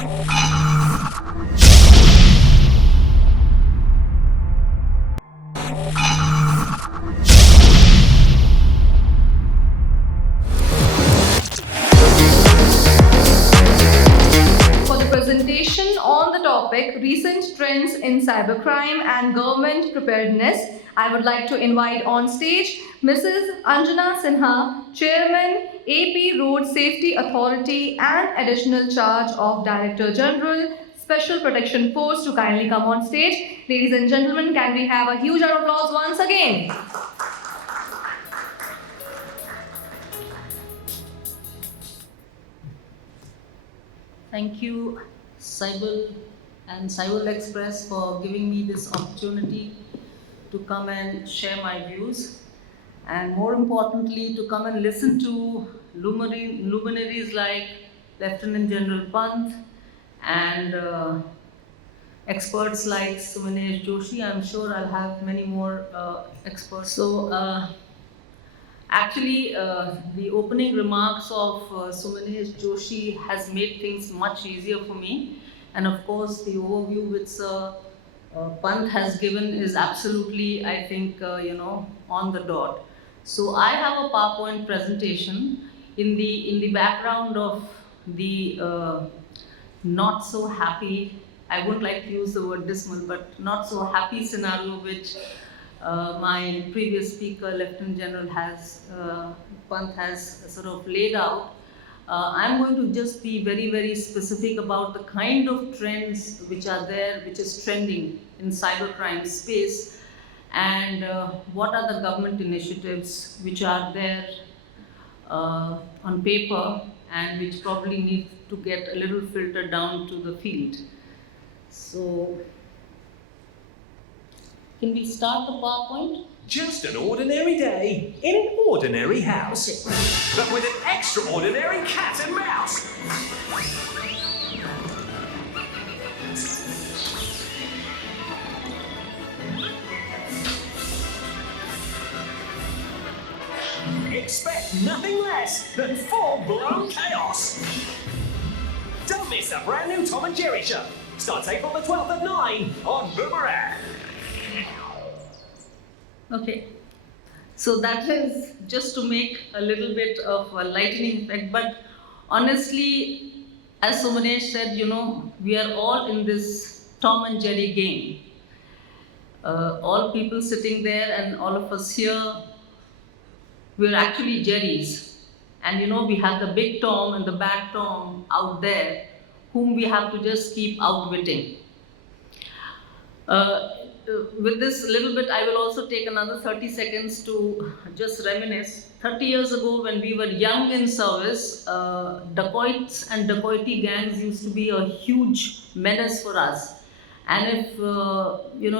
For the presentation on the topic Recent Trends in Cybercrime and Government Preparedness, I would like to invite on stage Mrs. Anjana Sinha, Chairman, AP Road Safety Authority and Additional Charge of Director General, Special Protection Force, to kindly come on stage. Ladies and gentlemen, can we have a huge round of applause once again? Thank you, Cyber and Cyber Express, for giving me this opportunity to come and share my views, and more importantly, to come and listen to luminaries like Lieutenant General Pant and experts like Sumanesh Joshi. I'm sure I'll have many more experts. Actually, the opening remarks of Sumanesh Joshi has made things much easier for me. And of course, the overview which Pant has given is absolutely, I think, on the dot. So I have a PowerPoint presentation in the background of the not so happy, I wouldn't like to use the word dismal, but not so happy scenario which my previous speaker, Lieutenant General Pant has sort of laid out. I'm going to just be very, very specific about the kind of trends which are there, which is trending in cybercrime space, and what are the government initiatives which are there on paper and which probably need to get a little filtered down to the field. So, can we start the PowerPoint? Just an ordinary day in an ordinary house, but with an extraordinary cat and mouse. Expect nothing less than full-blown chaos. Don't miss the brand new Tom and Jerry show. Starts April the 12th at 9 on Boomerang. Okay, so that is just to make a little bit of a lightening effect, but honestly, as Sumanesh said, we are all in this Tom and Jerry game. All people sitting there and all of us here, we're actually Jerrys. And we have the big Tom and the bad Tom out there, whom we have to just keep outwitting. With this little bit, I will also take another 30 seconds to just reminisce. 30 years ago, when we were young in service, dacoits and dacoity gangs used to be a huge menace for us. And if,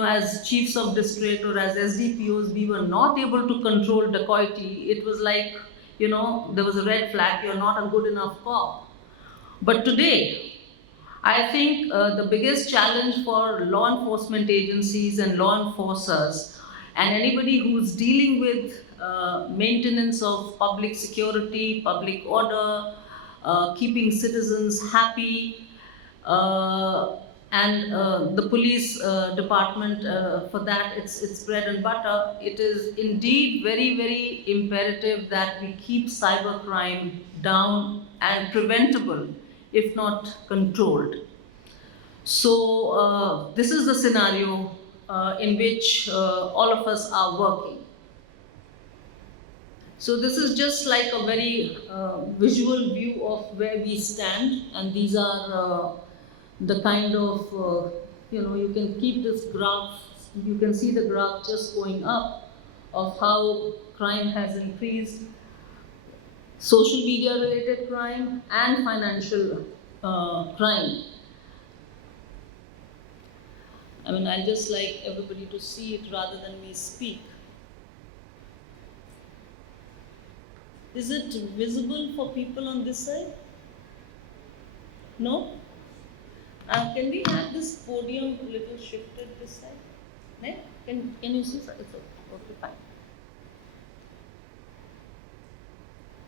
as chiefs of district or as SDPOs, we were not able to control dacoity, it was like, there was a red flag, you're not a good enough cop. But today, I think the biggest challenge for law enforcement agencies and law enforcers and anybody who's dealing with maintenance of public security, public order, keeping citizens happy, and the police department, for that, it's bread and butter. It is indeed very, very imperative that we keep cybercrime down and preventable, if not controlled. So this is the scenario in which all of us are working. So this is just like a very visual view of where we stand, and these are the kind of, you can keep this graph, you can see the graph just going up of how crime has increased, social media related crime and financial crime. I mean, I'd just like everybody to see it rather than me speak. Is it visible for people on this side? No? Can we have this podium a little shifted this side? No? Can you see? It's okay, fine.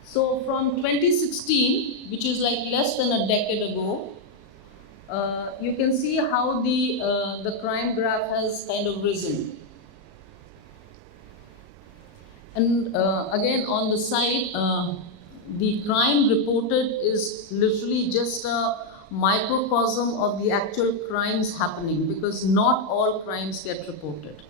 So from 2016, which is like less than a decade ago, you can see how the crime graph has kind of risen. And again, on the side, the crime reported is literally just a microcosm of the actual crimes happening, because not all crimes get reported.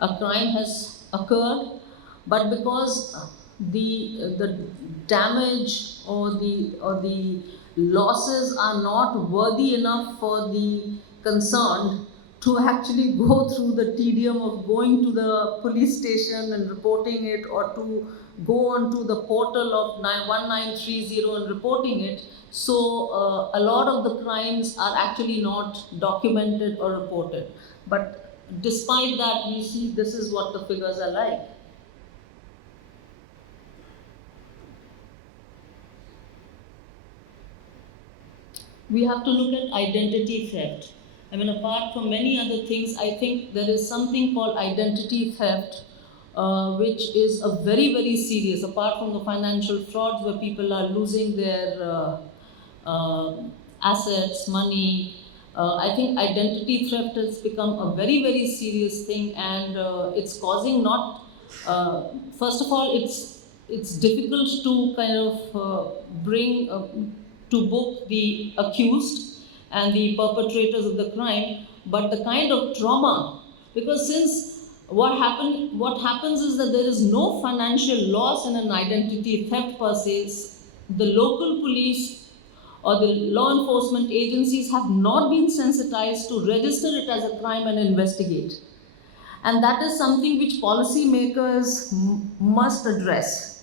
A crime has occurred, but because the damage or the losses are not worthy enough for the concerned to actually go through the tedium of going to the police station and reporting it, or to go onto the portal of 1930 and reporting it. So a lot of the crimes are actually not documented or reported. But despite that, we see this is what the figures are like. We have to look at identity theft. I mean, apart from many other things, I think there is something called identity theft, which is a very, very serious, apart from the financial frauds where people are losing their assets, money. I think identity theft has become a very, very serious thing, and it's causing not, first of all, it's difficult to kind of bring to book the accused and the perpetrators of the crime, but the kind of trauma, because since what happens is that there is no financial loss in an identity theft per se. The local police or the law enforcement agencies have not been sensitized to register it as a crime and investigate. And that is something which policymakers must address.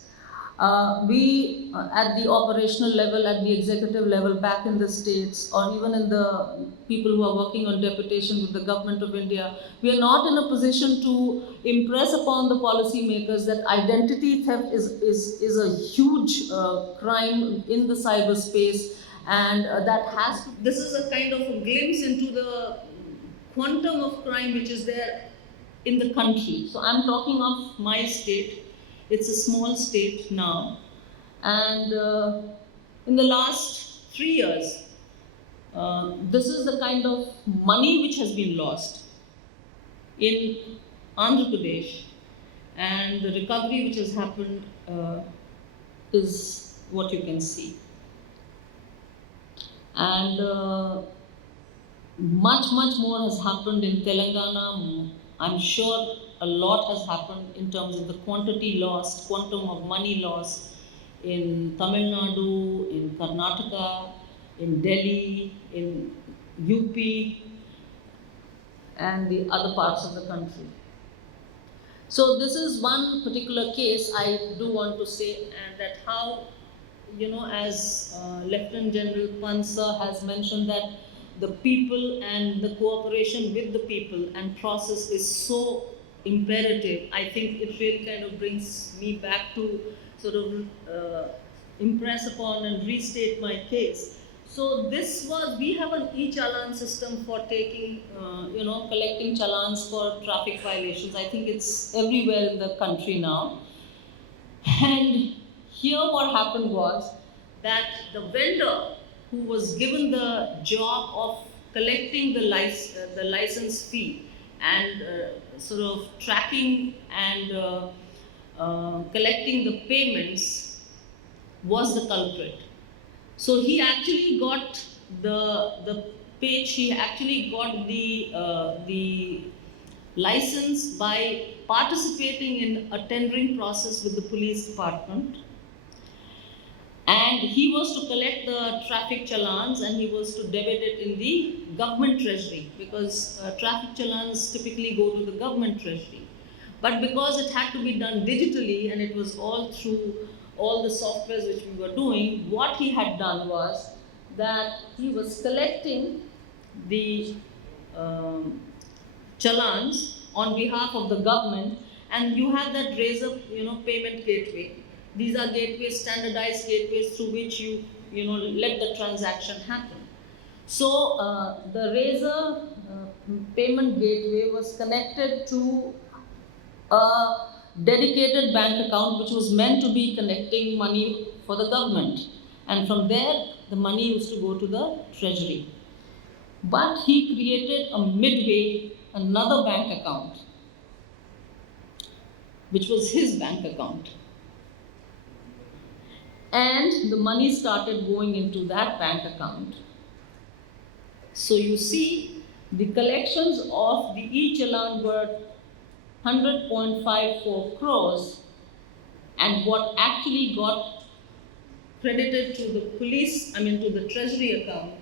We, at the operational level, at the executive level, back in the states, or even in the people who are working on deputation with the government of India, we are not in a position to impress upon the policymakers that identity theft is a huge crime in the cyberspace, and that has to. This is a kind of a glimpse into the quantum of crime which is there in the country. So I'm talking of my state. It's a small state now, and in the last 3 years, this is the kind of money which has been lost in Andhra Pradesh, and the recovery which has happened is what you can see. And much more has happened in Telangana. I'm sure a lot has happened in terms of the quantity lost, quantum of money lost in Tamil Nadu, in Karnataka, in Delhi, in UP, and the other parts of the country. So this is one particular case I do want to say, and that how, as Lieutenant General Pansa has mentioned, that the people and the cooperation with the people and process is so imperative. I think it really kind of brings me back to sort of impress upon and restate my case. So we have an e-challan system for taking, collecting challans for traffic violations. I think it's everywhere in the country now. And here what happened was that the vendor who was given the job of collecting the license fee and sort of tracking and collecting the payments was the culprit. So he actually got the page. He actually got the license by participating in a tendering process with the police department. And he was to collect the traffic challans, and he was to debit it in the government treasury, because traffic challans typically go to the government treasury. But because it had to be done digitally and it was all through all the softwares which we were doing, what he had done was that he was collecting the challans on behalf of the government, and you have that Razor, payment gateway. These are gateways, standardized gateways through which you let the transaction happen. So the Razor payment gateway was connected to a dedicated bank account which was meant to be collecting money for the government. And from there, the money used to go to the treasury. But he created a midway another bank account, which was his bank account. And the money started going into that bank account. So you see, the collections of the e-challan were 100.54 crores, and what actually got credited to the police, to the treasury account,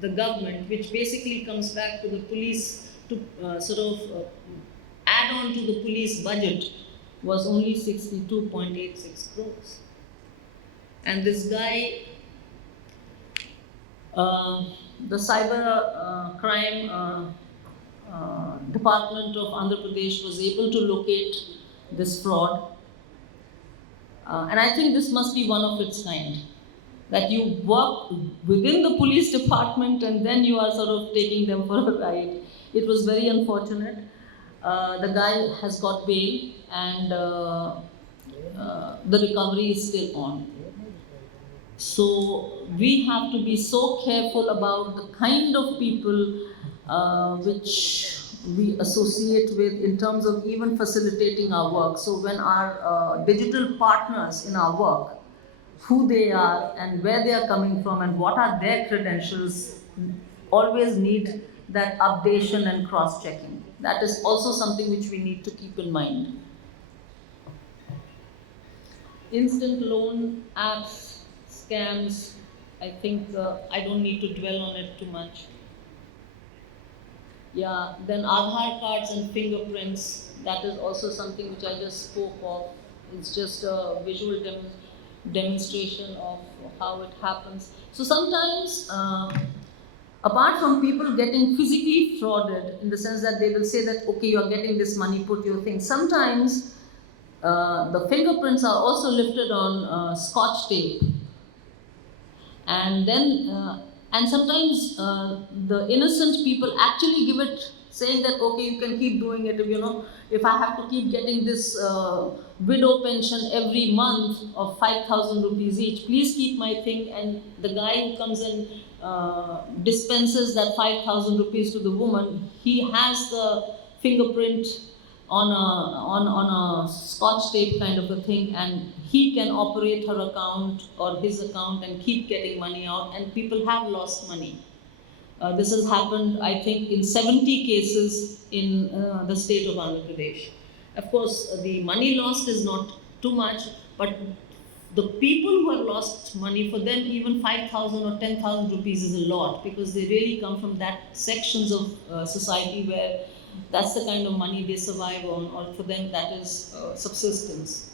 the government, which basically comes back to the police to add on to the police budget, was only 62.86 crores. And this guy, the cyber crime department of Andhra Pradesh was able to locate this fraud. And I think this must be one of its kind, that you work within the police department and then you are sort of taking them for a ride. It was very unfortunate. The guy has got bail, and the recovery is still on. So we have to be so careful about the kind of people which we associate with in terms of even facilitating our work. So when our digital partners in our work, who they are and where they are coming from and what are their credentials, always need that updation and cross-checking. That is also something which we need to keep in mind. Instant loan apps, scams, I think I don't need to dwell on it too much. Yeah, then Aadhaar cards and fingerprints, that is also something which I just spoke of. It's just a visual demonstration of how it happens. So sometimes, apart from people getting physically frauded, in the sense that they will say that, okay, you're getting this money, put your thing. Sometimes the fingerprints are also lifted on scotch tape. And then, and sometimes the innocent people actually give it, saying that, okay, you can keep doing it. If I have to keep getting this widow pension every month of 5,000 rupees each, please keep my thing. And the guy who comes and dispenses that 5,000 rupees to the woman, he has the fingerprint on a scotch tape kind of a thing, and he can operate her account or his account and keep getting money out, and people have lost money. This has happened, I think, in 70 cases in the state of Andhra Pradesh. Of course, the money lost is not too much, but the people who have lost money, for them even 5,000 or 10,000 rupees is a lot, because they really come from that sections of society where that's the kind of money they survive on, or for them that is subsistence.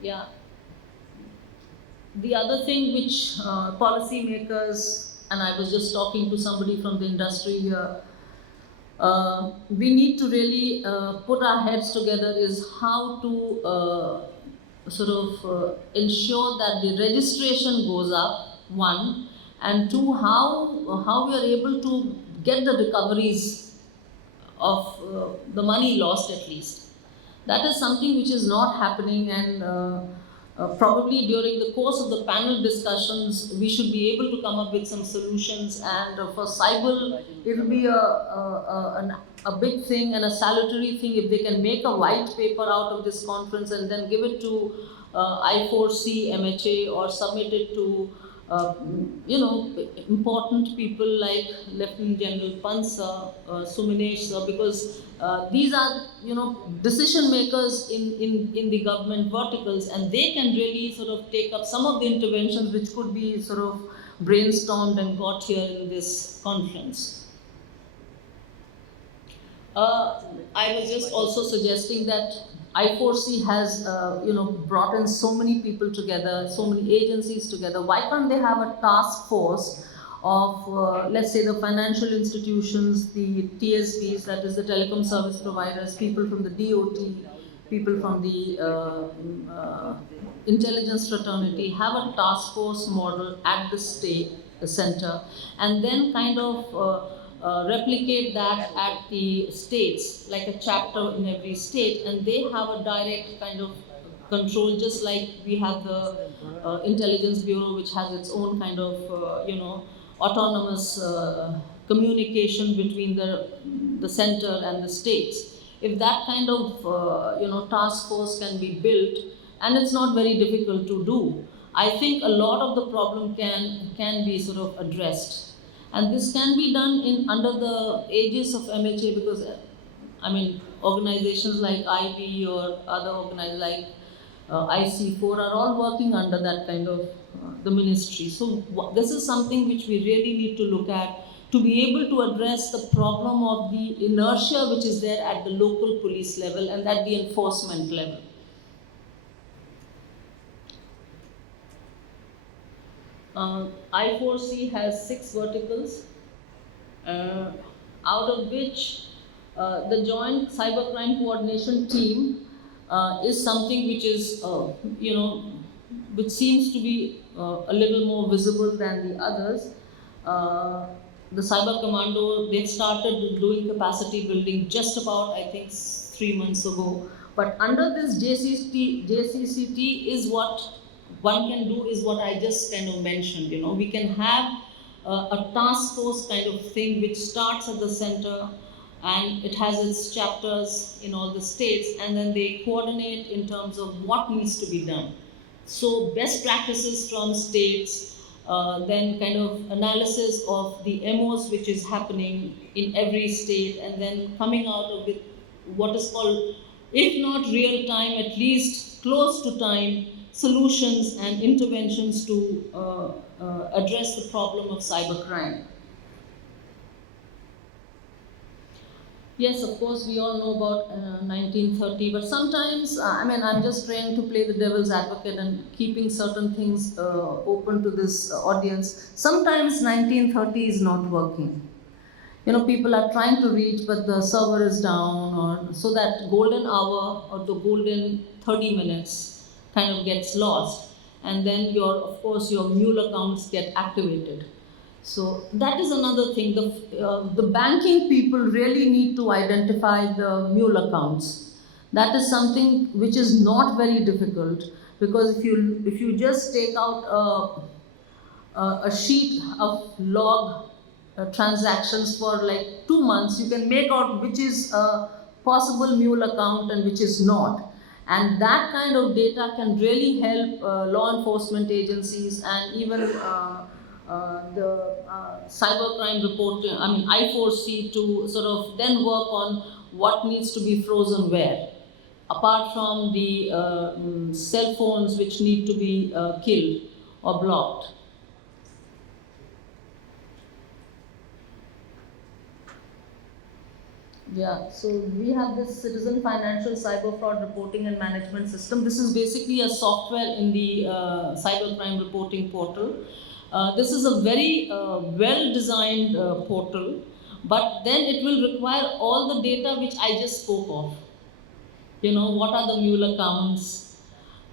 Yeah. The other thing which policymakers, and I was just talking to somebody from the industry here, we need to really put our heads together is how to ensure that the registration goes up, one, and two, how we are able to get the recoveries of the money lost at least. That is something which is not happening, and probably during the course of the panel discussions, we should be able to come up with some solutions. And for cyber, it will be a big thing and a salutary thing if they can make a white paper out of this conference and then give it to I4C, MHA, or submit it to important people like Lieutenant General Pansa, Suminesh sir, because these are, decision makers in the government verticals, and they can really sort of take up some of the interventions which could be sort of brainstormed and got here in this conference. I was just also suggesting that I4C has, brought in so many people together, so many agencies together. Why can't they have a task force of, let's say, the financial institutions, the TSPs, that is the telecom service providers, people from the DOT, people from the intelligence fraternity, have a task force model at the center, and then kind of replicate that at the states, like a chapter in every state, and they have a direct kind of control, just like we have the Intelligence Bureau, which has its own kind of, autonomous communication between the center and the states. If that kind of, task force can be built, and it's not very difficult to do, I think a lot of the problem can be sort of addressed. And this can be done under the aegis of MHA, because organizations like IB or other organizations like IC4 are all working under that kind of the ministry. So this is something which we really need to look at to be able to address the problem of the inertia which is there at the local police level and at the enforcement level. I4C has 6 verticals, out of which the Joint Cybercrime Coordination Team is something which is, which seems to be a little more visible than the others. The Cyber Commando, they started doing capacity building just about, I think, 3 months ago. But under this JCCT is what one can do is what I just kind of mentioned. We can have a task force kind of thing which starts at the center, and it has its chapters in all the states, and then they coordinate in terms of what needs to be done. So best practices from states, then kind of analysis of the MOs which is happening in every state, and then coming out of it what is called, if not real time, at least close to time, solutions and interventions to address the problem of cybercrime. Yes, of course, we all know about 1930, but sometimes, I'm just trying to play the devil's advocate and keeping certain things open to this audience. Sometimes 1930 is not working. People are trying to reach, but the server is down, or so that golden hour or the golden 30 minutes kind of gets lost, and then of course your mule accounts get activated. So that is another thing. The banking people really need to identify the mule accounts. That is something which is not very difficult, because if you just take out a sheet of log transactions for like 2 months, you can make out which is a possible mule account and which is not. And that kind of data can really help law enforcement agencies and even the cybercrime reporting, I4C, to sort of then work on what needs to be frozen where, apart from the cell phones which need to be killed or blocked. Yeah, so we have this Citizen Financial Cyber Fraud Reporting and Management System. This is basically a software in the cybercrime reporting portal. This is a very well-designed portal, but then it will require all the data which I just spoke of. What are the mule accounts?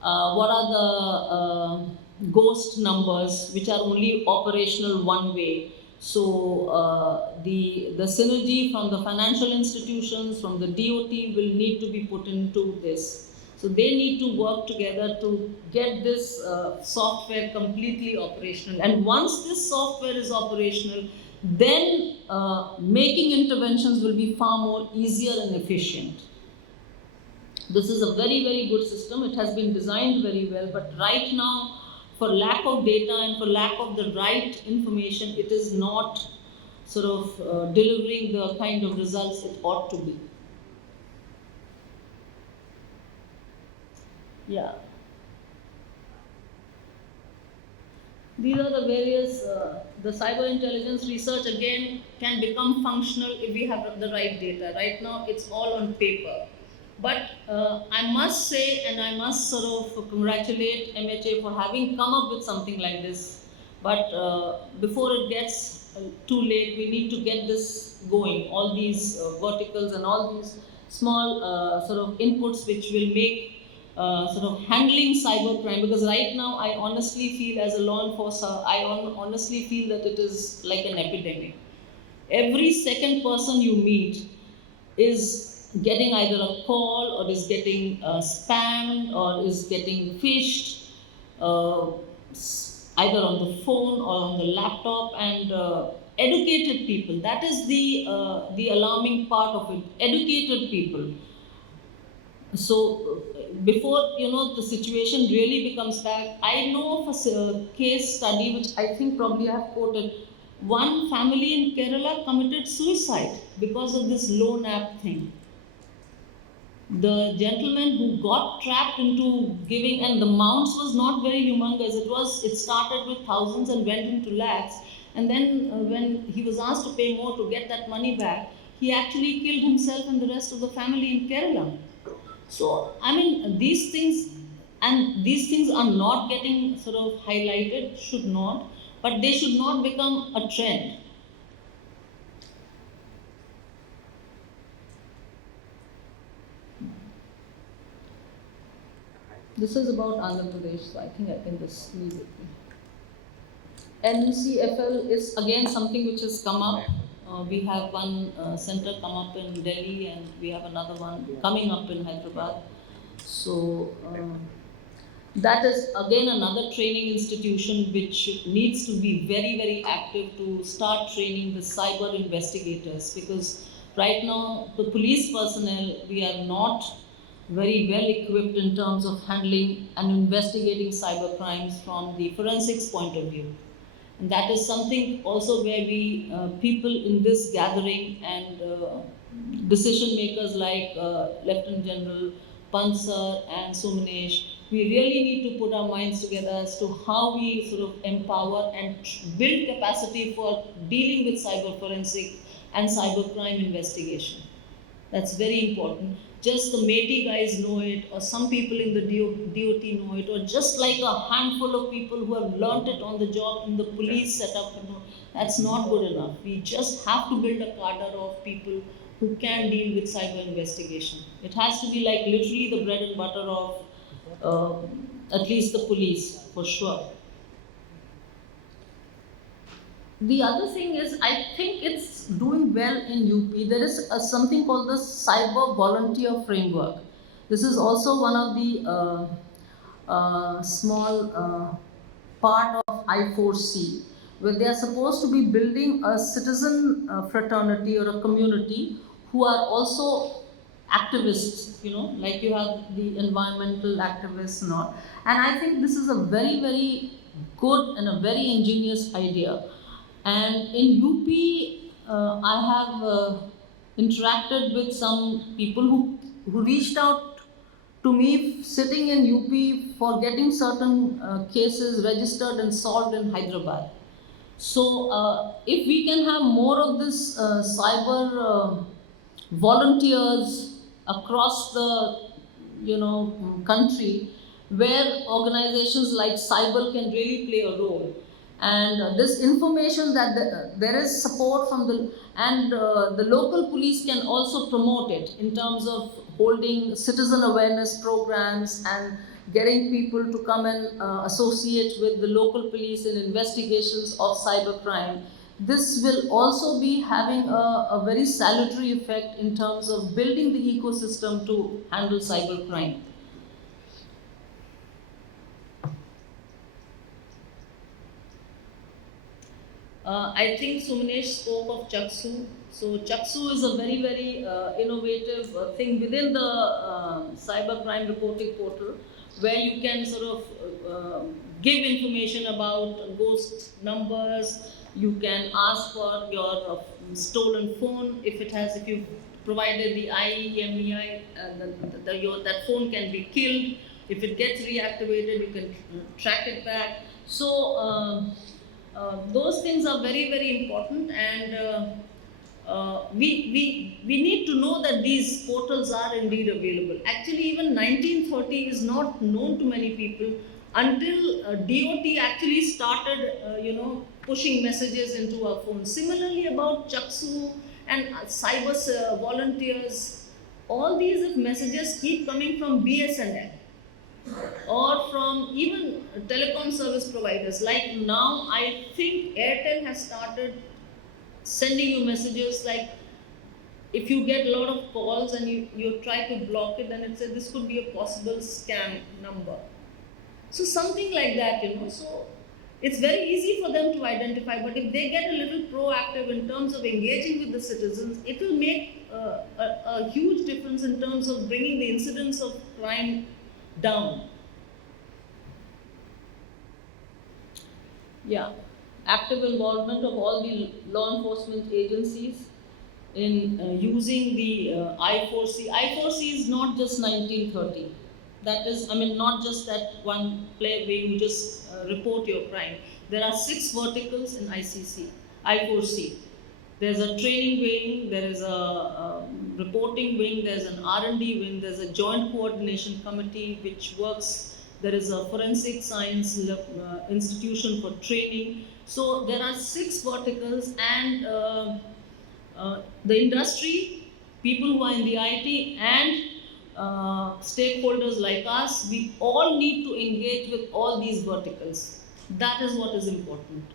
What are the ghost numbers, which are only operational one way? So the synergy from the financial institutions, from the DOT will need to be put into this. So they need to work together to get this software completely operational. And once this software is operational, then making interventions will be far more easier and efficient. This is a very, very good system. It has been designed very well, but right now, for lack of data and for lack of the right information, it is not sort of delivering the kind of results it ought to be. Yeah. These are the various, the cyber intelligence research again can become functional if we have the right data. Right now it's all on paper. But I must say, and I must sort of congratulate MHA for having come up with something like this. But before it gets too late, we need to get this going, all these verticals and all these small sort of inputs which will make sort of handling cybercrime, because right now I honestly feel as a law enforcer, I honestly feel that it is like an epidemic. Every second person you meet is getting either a call or is getting spammed or is getting phished, uh, either on the phone or on the laptop, and educated people. That is the alarming part of it. Educated people. So before the situation really becomes bad, I know of a case study which I think probably I have quoted. One family in Kerala committed suicide because of this loan app thing. The gentleman who got trapped into giving, and the amounts was not very humongous. It started with thousands and went into lakhs, and then when he was asked to pay more to get that money back, he actually killed himself and the rest of the family in Kerala. So I mean, these things are not getting sort of highlighted, should not, but they should not become a trend. This is about Andhra Pradesh, so I think I can just leave it. NCFL is again something which has come up. We have one center come up in Delhi, and we have another one coming up in Hyderabad. So that is again another training institution which needs to be very, very active to start training the cyber investigators, because right now the police personnel, we are not very well equipped in terms of handling and investigating cyber crimes from the forensics point of view. And that is something also where we, people in this gathering and decision makers like Lieutenant General Pansar and Sumanesh, we really need to put our minds together as to how we sort of empower and build capacity for dealing with cyber forensic and cyber crime investigation. That's very important. Just the Métis guys know it, or some people in the DOT know it, or just like a handful of people who have learnt it on the job in the police setup. That's not good enough. We just have to build a cadre of people who can deal with cyber investigation. It has to be like literally the bread and butter of at least the police, for sure. The other thing is, I think it's doing well in UP. There is something called the Cyber Volunteer Framework. This is also one of the small part of I4C, where they are supposed to be building a citizen fraternity or a community who are also activists, like you have the environmental activists and all. And I think this is a very, very good and a very ingenious idea. And in UP, I have interacted with some people who reached out to me sitting in UP for getting certain cases registered and solved in Hyderabad. So if we can have more of this cyber volunteers across the country, where organizations like Cyber can really play a role. And this information that there is support from the local police can also promote it in terms of holding citizen awareness programs and getting people to come and associate with the local police in investigations of cybercrime. This will also be having a very salutary effect in terms of building the ecosystem to handle cybercrime. I think Sumanesh spoke of Chaksu. So Chaksu is a very, very innovative thing within the cybercrime reporting portal, where you can sort of give information about ghost numbers. You can ask for your stolen phone if you provided the IEMEI, that phone can be killed. If it gets reactivated, you can track it back. So those things are very, very important, and we need to know that these portals are indeed available. Actually, even 1930 is not known to many people until DOT actually started, pushing messages into our phones. Similarly, about Chaksu and cyber volunteers, all these messages keep coming from BSNL or from even telecom service providers. Like now, I think Airtel has started sending you messages like, if you get a lot of calls and you try to block it, then it says this could be a possible scam number. So something like that, So it's very easy for them to identify, but if they get a little proactive in terms of engaging with the citizens, it will make a huge difference in terms of bringing the incidence of crime down. Yeah, active involvement of all the law enforcement agencies in using the I4C. I4C is not just 1930. That is, not just that one play where you just report your crime. There are 6 verticals in I4C. There's a training wing, there is a reporting wing, there's an R&D wing, there's a joint coordination committee which works, there is a forensic science institution for training. So there are 6 verticals, and the industry, people who are in the IT, and stakeholders like us, we all need to engage with all these verticals. That is what is important.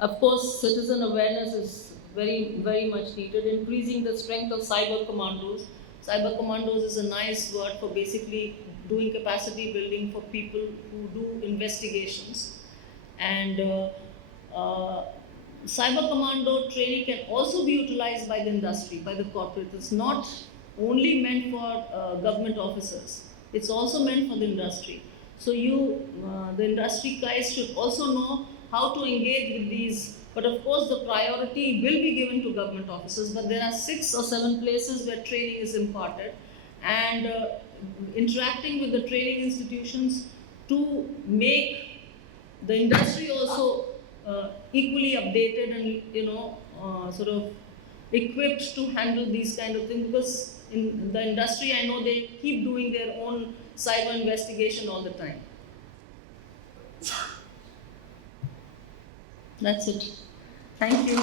Of course, citizen awareness is very, very much needed. Increasing the strength of cyber commandos. Cyber commandos is a nice word for basically doing capacity building for people who do investigations. And cyber commando training can also be utilized by the industry, by the corporate. It's not only meant for government officers. It's also meant for the industry. So the industry guys should also know how to engage with these. But of course, the priority will be given to government officers. But there are 6 or 7 places where training is imparted, and interacting with the training institutions to make the industry also equally updated and sort of equipped to handle these kind of things, because in the industry I know they keep doing their own cyber investigation all the time. That's it. Thank you.